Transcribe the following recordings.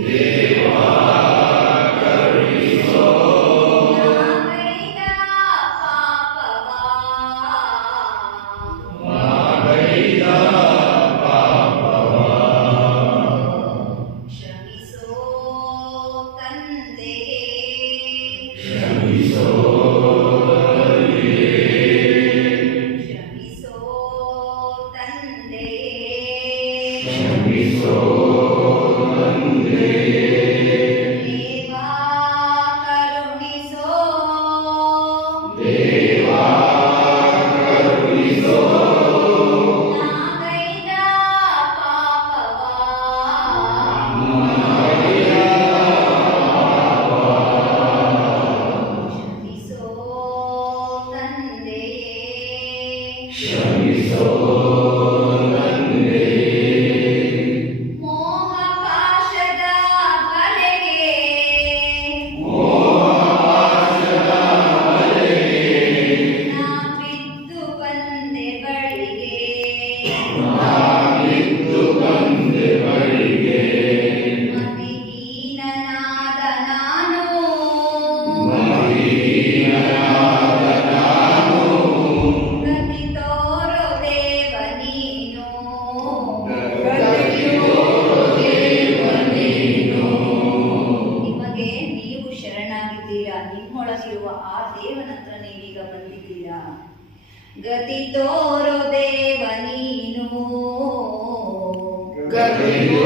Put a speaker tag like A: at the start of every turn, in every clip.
A: Amen. ಆ ದೇವನತ್ರ ನೀವೀಗ ಬಂದಿದ್ದೀರಾ? ಗತಿ ತೋರೋ ದೇವ ನೀನು. ಕ್ಷಮಿಸೋ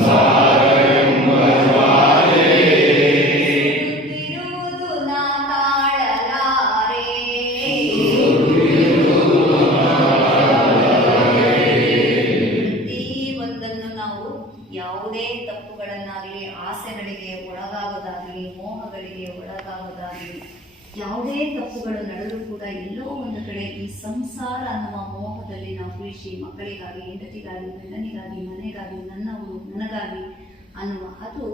A: Father. ಯಾವುದೇ ತಪ್ಪುಗಳು ನಡೆದರೂ ಕೂಡ ಎಲ್ಲೋ ಒಂದು ಕಡೆ ಈ ಸಂಸಾರ ಅನ್ನುವ ಮೋಹದಲ್ಲಿ ನಾವು ಕುಳಿಸಿ ಮಕ್ಕಳಿಗಾಗಿ, ಹೆಂಡತಿಗಾಗಿ, ಗಂಡನಿಗಾಗಿ, ಮನೆಗಾಗಿ ನನ್ನವರು ನನಗಾಗಿ ಅನ್ನುವ ಅದು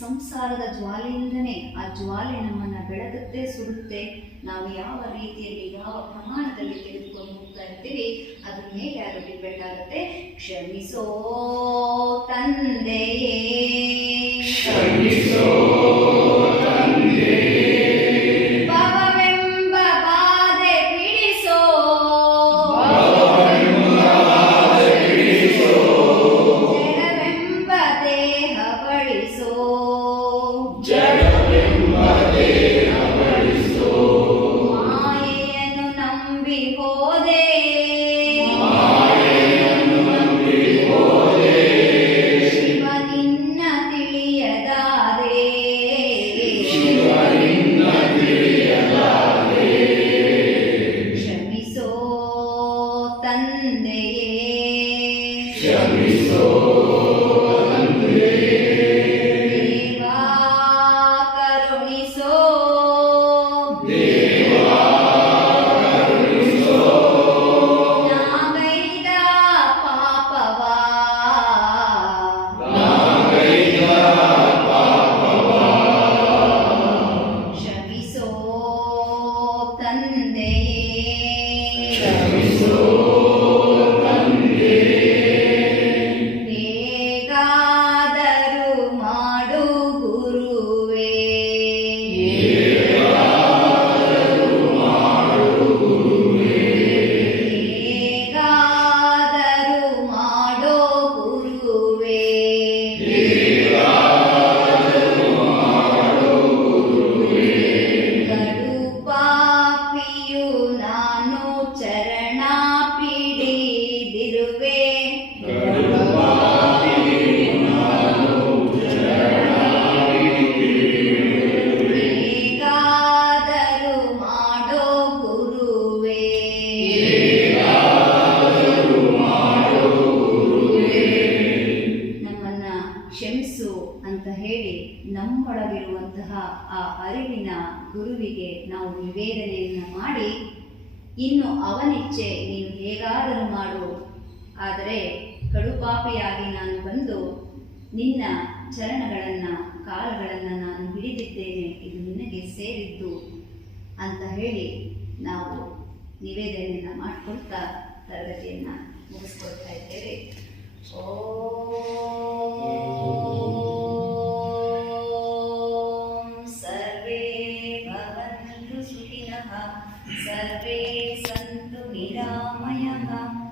A: ಸಂಸಾರದ ಜ್ವಾಲೆಯಿಂದನೇ ಆ ಜ್ವಾಲೆ ನಮ್ಮನ್ನು ಬೆಳಗುತ್ತೆ, ಸುಡುತ್ತೆ. ನಾವು ಯಾವ ರೀತಿಯಲ್ಲಿ, ಯಾವ ಪ್ರಮಾಣದಲ್ಲಿ ತೆಗೆದುಕೊಂಡು ಹೋಗ್ತಾ ಇರ್ತೀವಿ, ಅದು ಮೇಲೆ ಡಿಪೆಂಡ್ ಆಗುತ್ತೆ ಕ್ಷಮಿಸೋ ತಂದೆಯೇ. ನಾವು ನಿವೇದನೆಯನ್ನು ಮಾಡಿ, ಇನ್ನು ಅವನಿಚ್ಛೆ ನೀನು ಹೇಗಾದರೂ ಮಾಡು. ಆದರೆ ಕಡುಪಾಪಿಯಾಗಿ ನಾನು ಬಂದು ನಿನ್ನ ಚರಣಗಳನ್ನು, ಕಾಲುಗಳನ್ನು ನಾನು ಹಿಡಿದಿದ್ದೇನೆ, ಇದು ನಿನಗೆ ಸೇರಿದ್ದು ಅಂತ ಹೇಳಿ ನಾವು ನಿವೇದನೆಯನ್ನು ಮಾಡಿಕೊಳ್ತಾ ತರಗತಿಯನ್ನು ಮುಗಿಸ್ಕೊಳ್ತಾ ಇದ್ದೇವೆ. ಓ America.